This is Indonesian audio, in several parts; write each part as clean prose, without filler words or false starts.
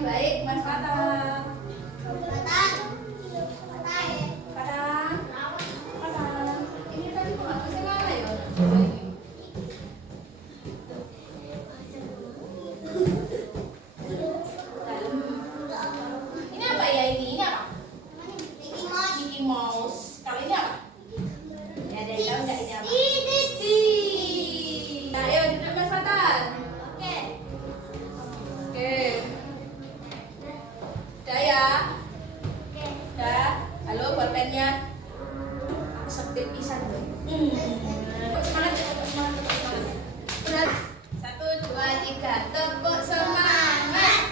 yang baik, Mas Fatah. Ini tadi kok nggak bisa ngalah ya? Ini apa ya ini? Ini apa? Mickey Mouse. Kalau ini apa? Ya ada yang tahu nggak ini apa? Nah, ayo duduk Mas Fatah. Oke. Udah ya? Udah. Halo bolpennya. Aku setip pisan loh. Semangat, semangat. Udah. 1, 2, 3. Tepuk semangat.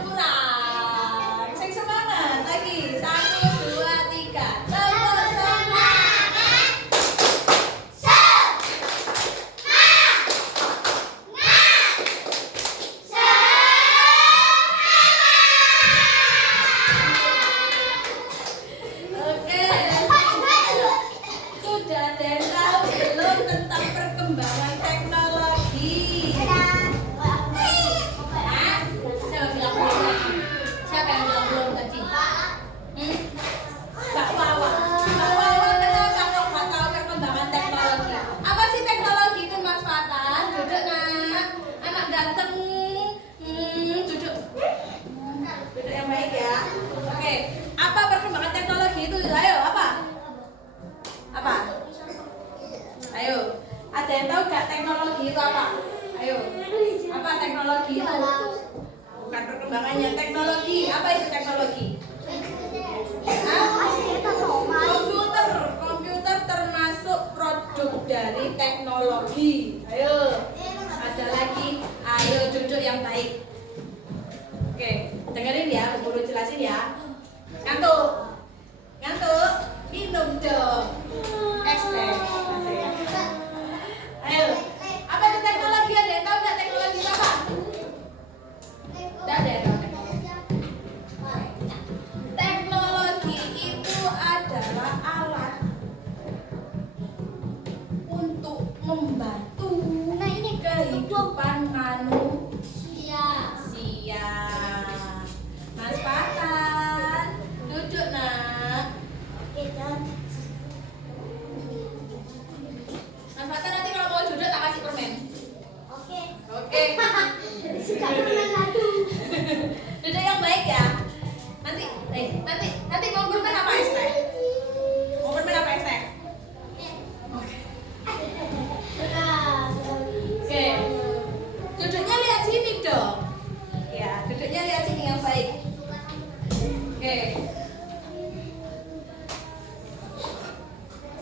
Kurang. Sing semangat lagi. 1, 2, 3. Tepuk semangat. Oke. Sudah ada yang tahu belum tentang perkembangan teknologi? Hah? Siapa bilang belum tadi? Siapa yang bilang belum tadi? Mbak Wawa. Mbak Wawa kenapa kok nggak tahu perkembangan teknologi? Apa sih teknologi itu Mas Fatan? Duduk nak, anak ganteng. Duduk. Duduk yang baik ya. Oke. Apa perkembangan teknologi itu? Ayo, apa? Apa? Ayo. Ada yang tahu nggak teknologi itu apa? Ayo. Apa teknologi itu? Bukan perkembangannya. Teknologi. Apa itu teknologi? Hah? Komputer. Komputer termasuk produk dari teknologi. Ayo. Ada lagi. Ayo duduk yang baik. Oke, dengerin ya, Bu Guru jelasin ya. Ngantuk. Ngantuk. Minum dong. Es teh. Ayo. Apa itu teknologi? Ada yang tahu nggak teknologi itu apa? Tidak ada yang tahu teknologi. Teknologi itu adalah alat untuk membantu kehidupan manusia. Mas Fatan, duduk nak. Mas Fatan nanti kalau mau duduk tak kasih permen. Oke. Duduk yang baik ya. Nanti mau permen apa es teh? Mau permen apa es teh? Oke. Duduknya lihat sini dong. Ya, duduknya lihat sini yang baik. Oke.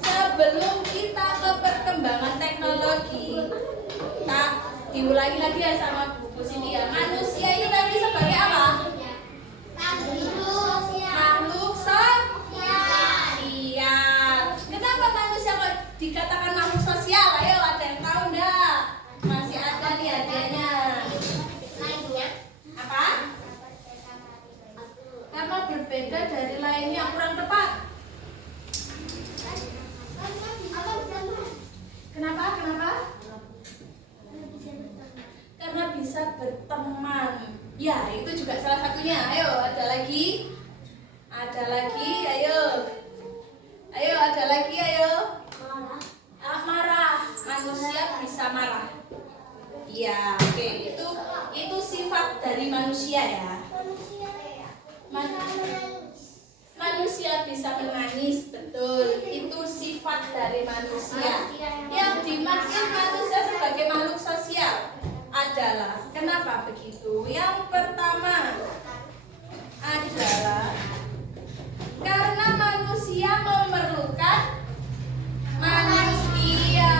Sebelum kita ke perkembangan teknologi, tak diulangi lagi ya sama buku sini ya. Manusia itu tadi sebagai apa? Makhluk sosial. Kenapa manusia kok dikatakan makhluk sosial? Ayo, ada yang tahu enggak? Masih ada nih hadiahnya. Apa? Karena berbeda dari lainnya, kurang tepat. Kenapa? Karena bisa berteman. Ya, itu juga salah satunya. Ayo, ada lagi. Ayo, ada lagi, ayo. Marah. Manusia bisa marah. Iya, oke. Itu sifat dari manusia ya. Manusia bisa menangis, betul. Itu sifat dari manusia. Yang dimaksud manusia sebagai makhluk sosial adalah, kenapa begitu? Yang pertama adalah karena manusia memerlukan manusia.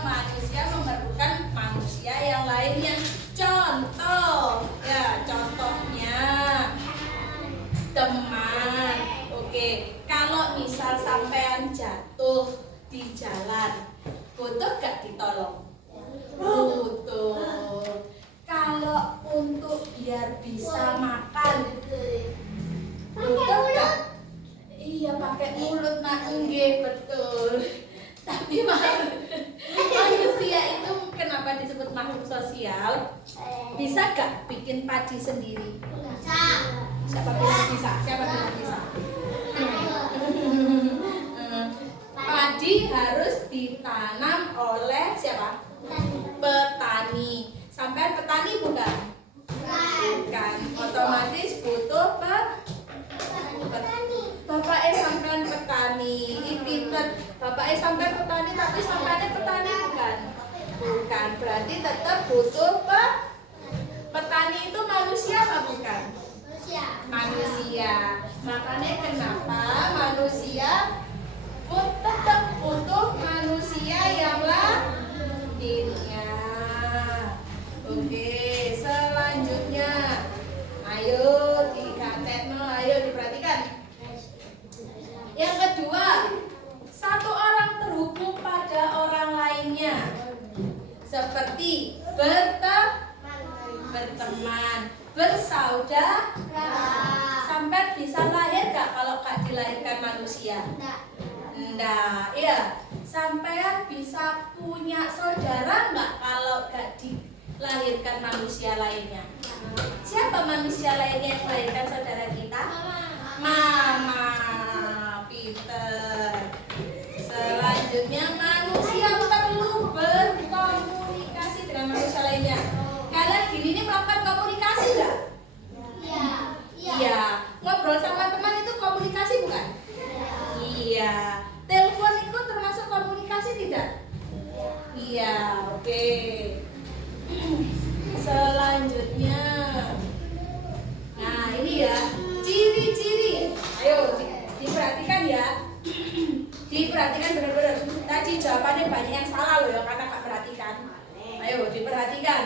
Manusia memerlukan manusia yang lainnya. Contoh, ya contohnya teman. Oke, kalau misal sampean jatuh di jalan, butuh gak ditolong? Butuh. Kalau untuk biar bisa makan, butuh gak? Iya, pakai pakai mulut, nak nggih betul. Tapi manusia itu kenapa disebut makhluk sosial? Bisa gak bikin padi sendiri? Bisa. Siapa bilang bisa? Siapa bilang bisa? Padi harus ditanam oleh siapa? Petani. Sampai petani bukan? Bukan. Otomatis butuh Bapak sampean petani. Pinter. Bapak sampean petani tapi sampeannya petani bukan? Bukan. Berarti tetap butuh petani itu manusia apa bukan? Manusia. Makanya kenapa manusia tetap butuh manusia yang lainnya. Oke, selanjutnya. Ayo dikatetno, ayo diperhatikan. Yang kedua, satu orang terhubung pada orang lainnya. Seperti berteman, bersaudara. Sampai bisa lahir gak kalau gak dilahirkan manusia? Enggak, iya. Sampai bisa punya saudara nggak kalau gak dilahirkan manusia lainnya? Siapa manusia lainnya yang melahirkan saudara kita? Mama. Pinter. Selanjutnya, manusia perlu berkomunikasi dengan manusia lainnya. Kalian gini ini melakukan komunikasi nggak? Iya. Ngobrol sama teman itu komunikasi bukan? Iya. Telepon itu termasuk komunikasi tidak? Iya. Oke. Selanjutnya, nah ini ya ciri-ciri. Ayo diperhatikan ya. Diperhatikan benar-benar. Tadi jawabannya banyak yang salah loh ya karena gak perhatikan. Ayo diperhatikan.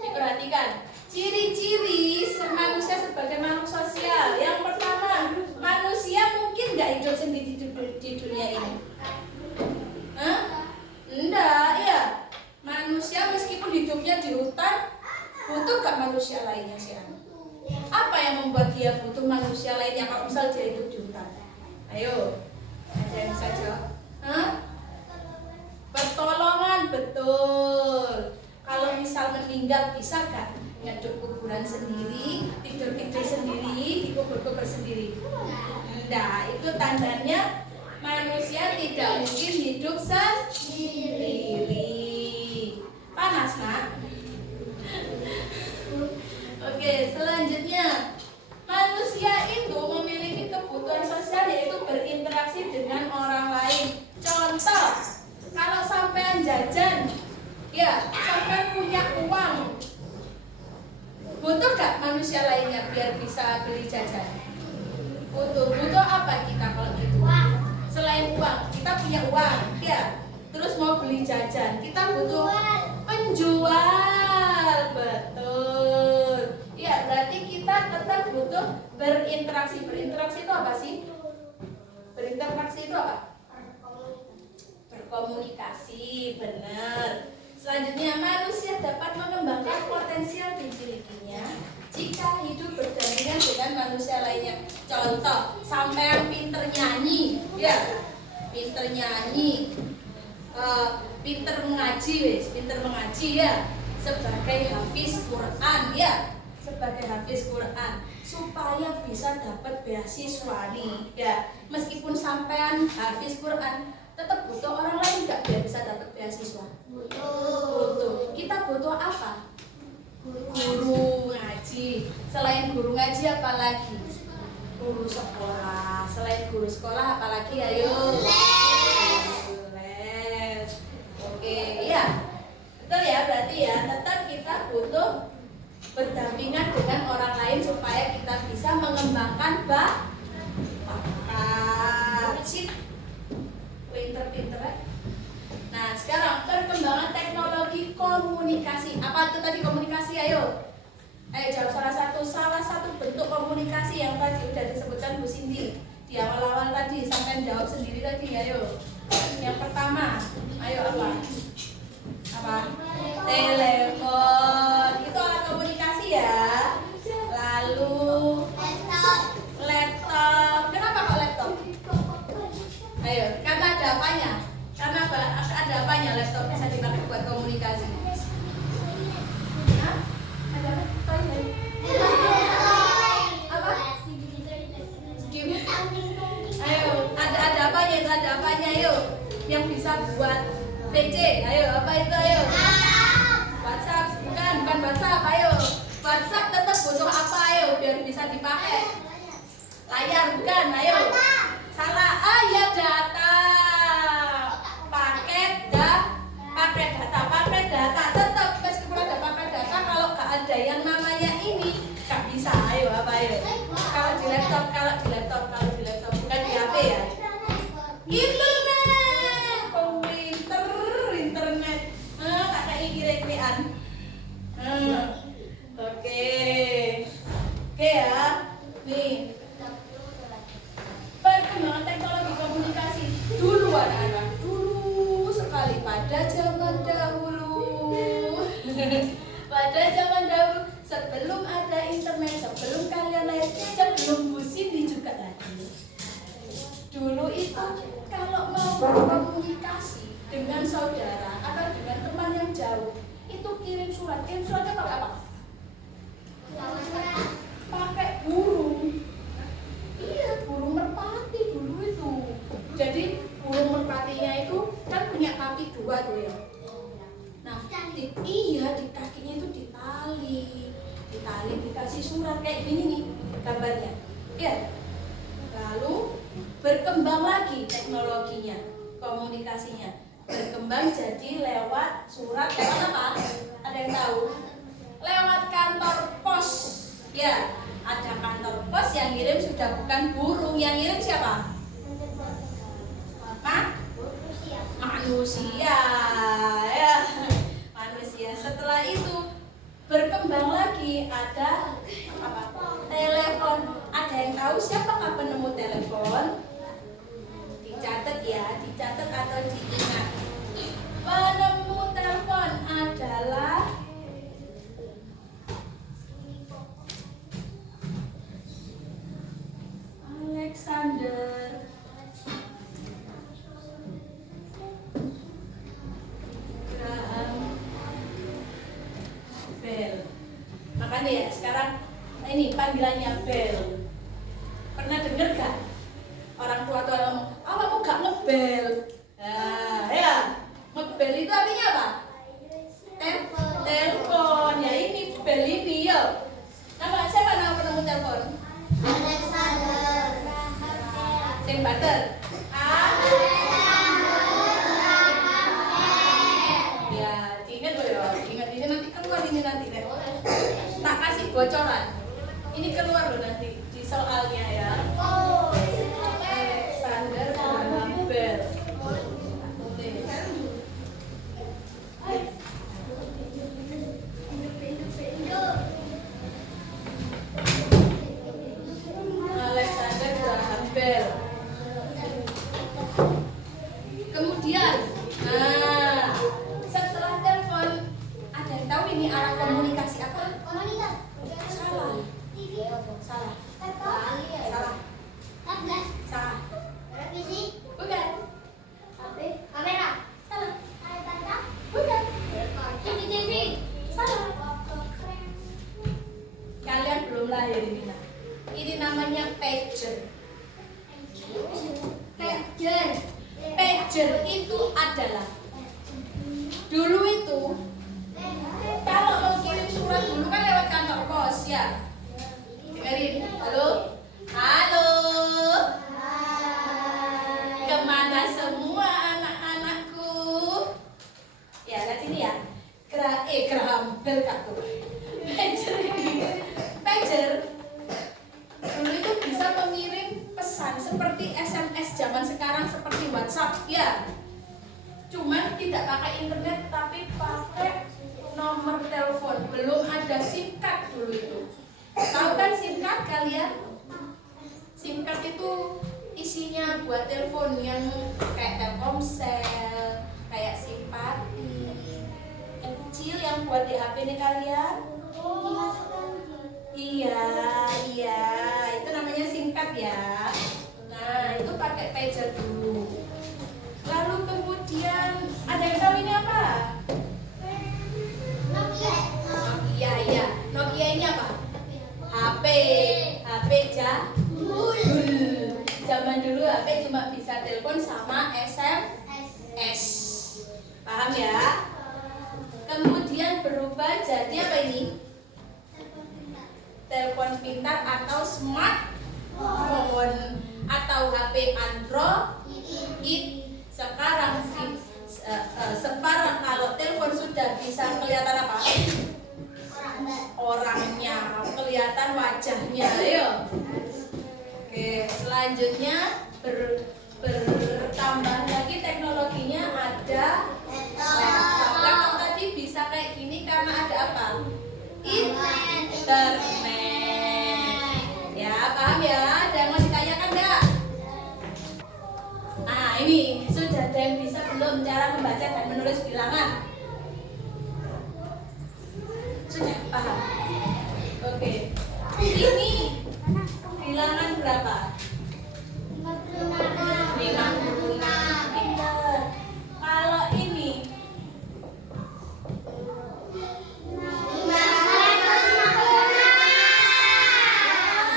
Diperhatikan. Ciri-ciri manusia sebagai makhluk sosial. Yang pertama, manusia mungkin nggak hidup sendiri di dunia ini. Enggak, ya. Manusia meskipun hidupnya di hutan, butuh gak manusia lainnya sih? Apa yang membuat dia butuh manusia lainnya kalau misal dia hidup di hutan? Ayo, ada yang bisa jawab? Pertolongan, betul. Kalau misal meninggal bisa gak nyeduk kuburan sendiri, tidur sendiri, dikubur-kubur sendiri? Nah, itu tandanya manusia tidak mungkin hidup sendiri. Panas, nak? Oke, selanjutnya. Manusia itu memiliki kebutuhan sosial yaitu berinteraksi dengan orang lain. Contoh, kalau sampean jajan, ya, sampean punya uang, butuh gak manusia lainnya biar bisa beli jajan? Butuh apa kita kalau gitu? Selain uang, kita punya uang, ya. Terus mau beli jajan, kita butuh penjual, betul. Ya, berarti kita tetap butuh berinteraksi. Berinteraksi itu apa sih? Berinteraksi itu apa? Berkomunikasi, benar. Selanjutnya, manusia dapat mengembangkan potensial dirinya jika hidup berdampingan dengan manusia lainnya. Contoh, sampai yang pinter nyanyi, ya, pinter nyanyi, pinter mengaji, ya, sebagai hafiz Quran, ya, sebagai hafiz Quran, supaya bisa dapat beasiswa nih, ya. Meskipun sampean hafiz Quran, tetap butuh orang lain nggak biar bisa dapat beasiswa? Butuh. Kita butuh apa? Guru ngaji. Selain guru ngaji apa lagi? Guru sekolah. Selain guru sekolah apa lagi? Ayo. Les. Oke, ya. Betul ya, berarti ya tetap kita butuh berdampingan dengan orang lain supaya kita bisa mengembangkan bakat. Pinter. Nah, sekarang perkembangan teknologi komunikasi. Apa itu tadi komunikasi? Ayo jawab salah satu bentuk komunikasi yang tadi sudah disebutkan Bu Cindy di awal-awal tadi. Sampai jawab sendiri tadi. Ayo. Yang pertama, ayo apa? Telepon. Itu alat komunikasi ya. Lalu laptop. Kenapa kok laptop? apanya yuk? Yang bisa buat VC, ayo apa itu ayo? WhatsApp, bukan WhatsApp, ayo. WhatsApp tetap butuh apa ayo biar bisa dipakai? Layar bukan, ayo. Salah, ya data. Pakai data tetap meskipun ada pakai data kalau nggak ada yang namanya ini nggak bisa, ayo apa ayo? Kalau di laptop bukan di HP ya. Internet, tak kayak kira-kiraan. Oke ya, nih perkembangan teknologi komunikasi dulu anak-anak, dulu sekali pada zaman dahulu. Pada zaman dahulu sebelum ada internet, sebelum kalian lahir, sebelum Bu Cindy juga lagi. Dulu itu kalau mau berkomunikasi dengan saudara atau dengan teman yang jauh, itu kirim surat. Kirim suratnya pakai apa? Pakai burung. Iya, burung merpati dulu itu. Jadi burung merpatinya itu kan punya kaki dua tuh ya. Nah, di kakinya itu ditali dikasih surat kayak gini nih gambarnya. Ya. Lalu berkembang lagi teknologinya, komunikasinya. Berkembang jadi lewat surat, lewat apa? Ada yang tahu? Lewat kantor pos. Ya, ada kantor pos yang ngirim sudah bukan burung, yang ngirim siapa? Manusia. Ya. Manusia. Setelah itu berkembang lagi ada apa? Telepon. Ada yang tahu siapakah penemu telepon? Dicatat ya, dicatat atau diingat. Penemu telepon adalah Alexander Graham Bell. Makanya ya sekarang ini panggilannya Bell. Pernah dengar gak? Orang tua-tua ngomong, kamu gak ngebel. Nah, ya, ngebel itu artinya apa? Telepon. Ya ini bel ini ya. Siapa nama penemu telepon? Alexander. Sing bater. Ya, diingat loh ya. Ingat ini nanti keluar ini nanti deh. Tak kasih bocoran. Ini keluar loh nanti di soalnya ya. Alexander Graham Bell. Alexander Graham Bell. Kemudian, setelah telepon, ada yang tahu ini alat komunikasi apa? Salah. Salah. Salah. Salah. Bukan. Kamera. Salah. iPad. Bukan. TV. Salah. Kalian belum lahir ini. Ini namanya pager. Pager itu adalah dulu itu kalau mau kirim surat dulu kan lewat kantor pos ya. Dengerin, halo, halo, kemana semua anak-anakku? Ya lihat sini ya. Graham Bell kakku. Pager ini, pager dulu itu bisa mengirim pesan seperti SMS zaman sekarang seperti WhatsApp ya. Cuman tidak pakai internet tapi pakai nomor telepon. Belum ada SIM card dulu itu. Tahu kan SIM card kalian? SIM card itu isinya buat telepon yang kayak Telkomsel, kayak Simpati, kecil yang buat di HP nih kalian. Iya, itu namanya singkat ya. Nah, itu pakai pager dulu. Lalu kemudian ada yang tahu ini apa? Nokia, ya. Nokia ini apa? HP jadul. Zaman dulu HP cuma bisa telepon sama SMS. Paham ya? Kemudian berubah jadi apa ini? Telepon pintar atau smartphone atau HP Android. Sekarang kalau telepon sudah bisa kelihatan apa? Orangnya, kelihatan wajahnya. Ayo. Oke, selanjutnya bertambah lagi teknologinya, ada laptop. Laptop tadi bisa kayak gini karena ada apa? Internet. Ya, paham ya? Ada yang mau ditanyakan enggak? Nah, ini sudah ada yang bisa belum cara membaca dan menulis bilangan? Sudah paham? Oke. Ini bilangan berapa? 56. Pintar. Kalau ini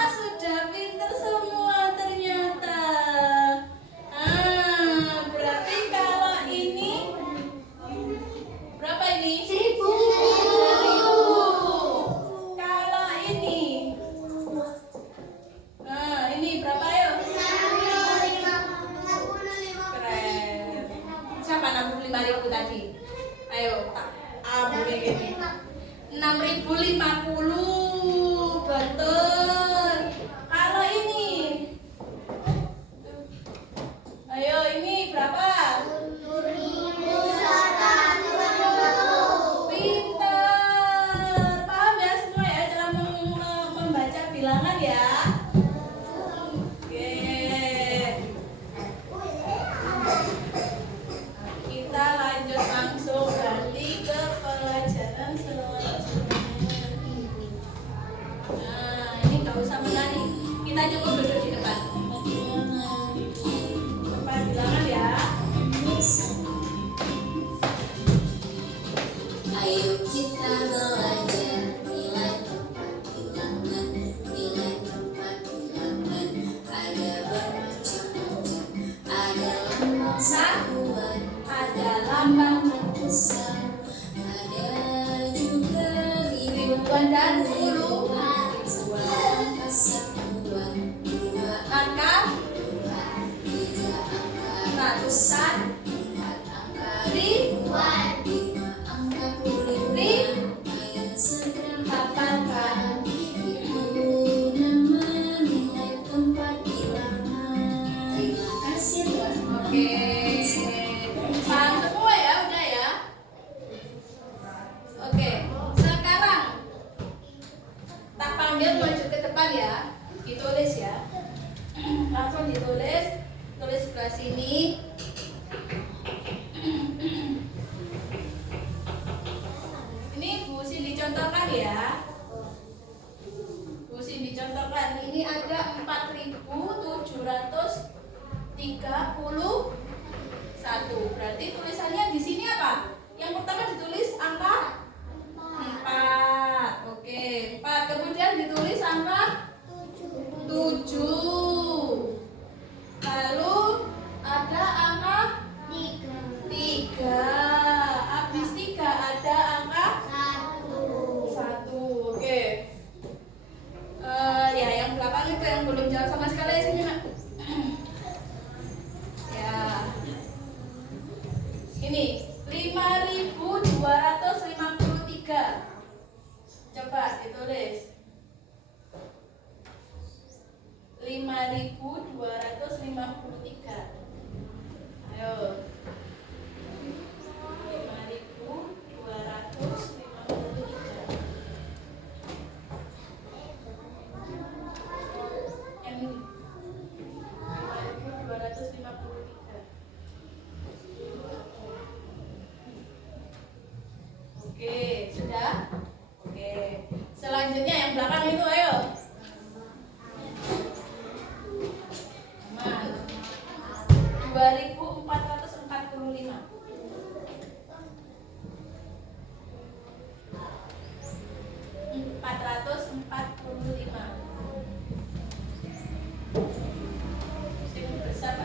sudah pintar semua ternyata. Berarti kalau ini berapa ini? 1000. Kalau ini ini berapa yuk? Keren. Siapa 65.000 tadi? Ayo, tak boleh gini. 6.050. Betul. Kalau ini? Ayo, ini berapa? Pintar. Paham ya semua ya cara membaca bilangan ya? Oke. Kita lanjut langsung berarti ke pelajaran selanjutnya. Nah, ini nggak usah menari. Kita cukup duduk di depan. Depan bilangan ya. Ayo kita belajar nilai tempat bilangan, nilai tempat bilangan ada bermacam-macam, ada lambang satuan, Ada lambang besar, ada juga ribuan dan puluhan. dua angka satuan, dua Angka tiga angka ratusan, empat angka ribuan, lima angka puluhan. Ayo segera hafalkan. Itu nama nilai tempat bilangan. Terima kasih Tuhan. Oke. Paham semua ya, udah ya. Oke, sekarang tak panggil maju ke depan ya. Ditulis ya. Langsung ditulis. Tulis sebelah sini. Ini Bu Cindy contohkan ya. Bu Cindy contohkan. Ini ada 4.731. Berarti tulisannya di sini apa? Yang pertama ditulis angka 4. Oke, 4. Kemudian ditulis angka 7. Lalu ada angka 3. Habis 3 ada angka 1. Oke. Ya yang belakang itu yang belum jawab sama sekali sini nak. Ya. Ini 5.253. Coba ditulis. 5.253. Ayo. 5.253. Yang ini. 5.253. Oke, sudah? Oke. Selanjutnya yang belakang itu ayo. Aman. 2.445. 445. Sing besar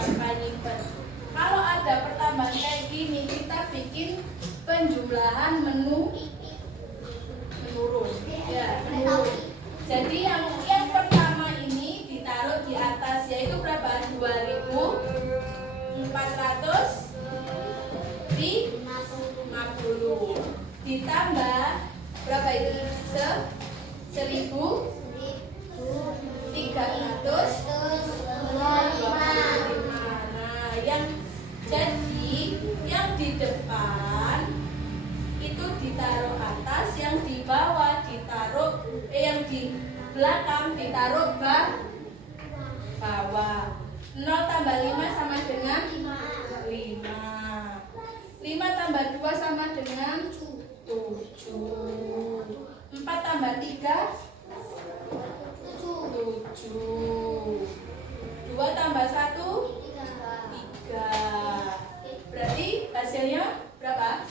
tanpa nyimpen. Kalau ada pertambahan kayak gini, kita bikin penjumlahan menurun. Ya, menurun. Jadi yang pertama ini ditaruh di atas, yaitu berapa? 2.450 ditambah berapa itu? 1.325. Nah, yang di depan itu ditaruh atas, yang di bawah ditaruh yang di belakang ditaruh bawah. 0 tambah 5 sama dengan 5. 5 tambah 2 sama dengan 7. 4 tambah 3 7. 2 tambah 1 3. Berarti hasilnya berapa?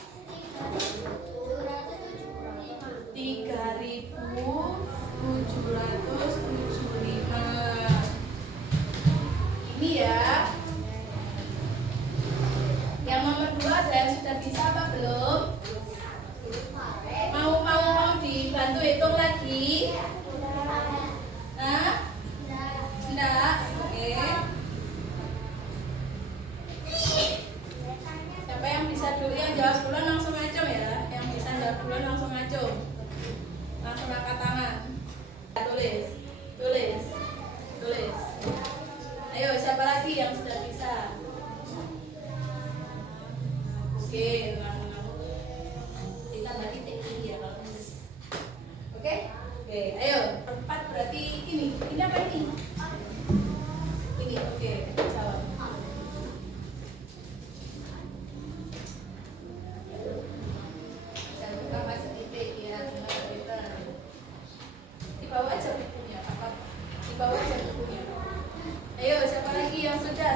3.775. Ini ya. Yang nomor 2 ada yang sudah bisa apa belum? Mau dibantu hitung lagi? Nah? Enggak? Oke. Siapa yang bisa dulu, yang jawab duluan langsung ngacung ya. Yang bisa jawab duluan langsung ngacung. Langsung angkat tangan. Tulis. Ayo, siapa lagi yang sudah bisa? Oke, ditambah titik ini ya kalau nulis. Oke, ayo. 4 berarti ini. Ini apa ini? Ini, oke. Jawab. Jangan buka masuk titik ya, dibawa aja bukunya, apa? Dibawa aja bukunya. Ayo, siapa lagi yang sudah?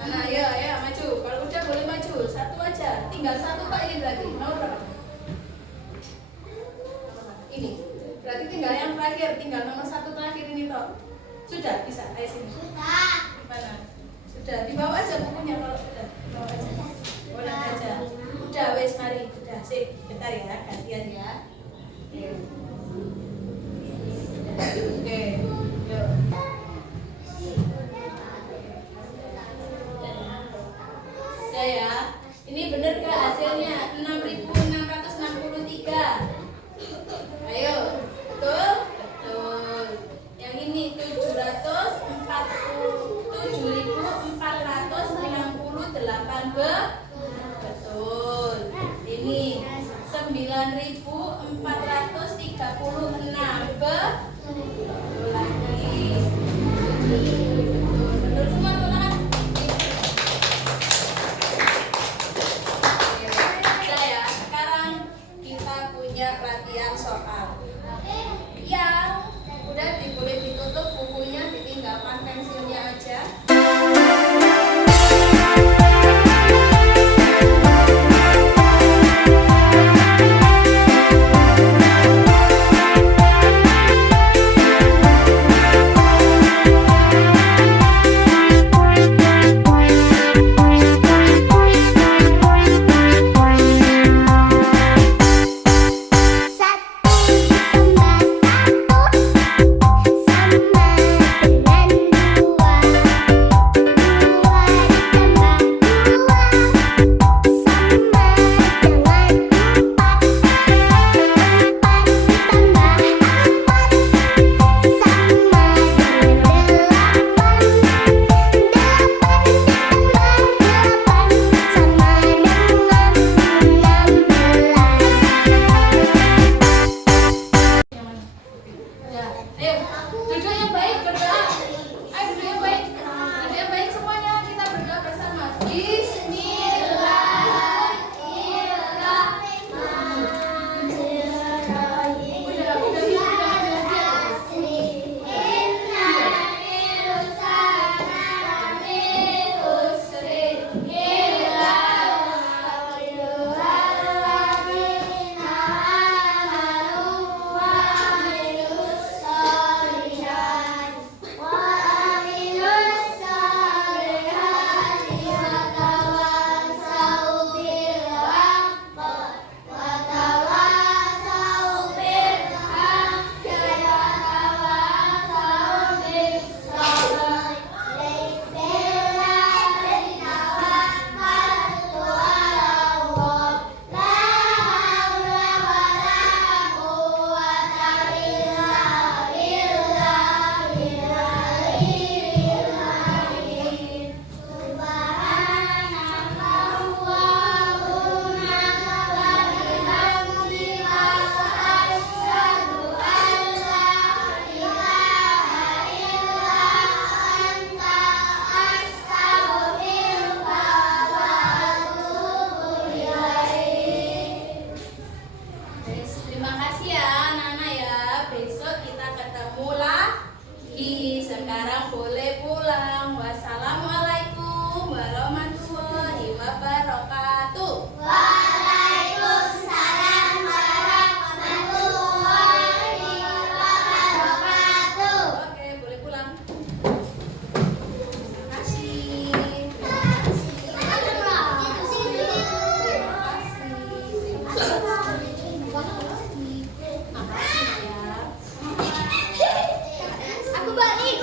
Nah, ayo maju. Kalau udah boleh maju. 1 aja. Tinggal 1 Pak ini berarti. Nomor berapa? Ini. Berarti tinggal yang terakhir. Tinggal nomor 1 terakhir ini toh. Sudah bisa. Ayo sini. Gimana? Sudah. Dibawa aja bukunya kalau sudah. Dibawa aja. Boleh aja. Udah wes mari. Udah sip. Bentar ya. Gantian ya. Oke. Yuk. Ya, ini benar gak hasilnya? 6.663. Ayo, betul? Betul. Yang ini 7.468 betul. Ini 9.436 betul lagi. Betul semua teman-teman. Latihan soal yang udah boleh ditutup bukunya, ditinggalkan pensilnya aja. Makasih ya. Aku balik.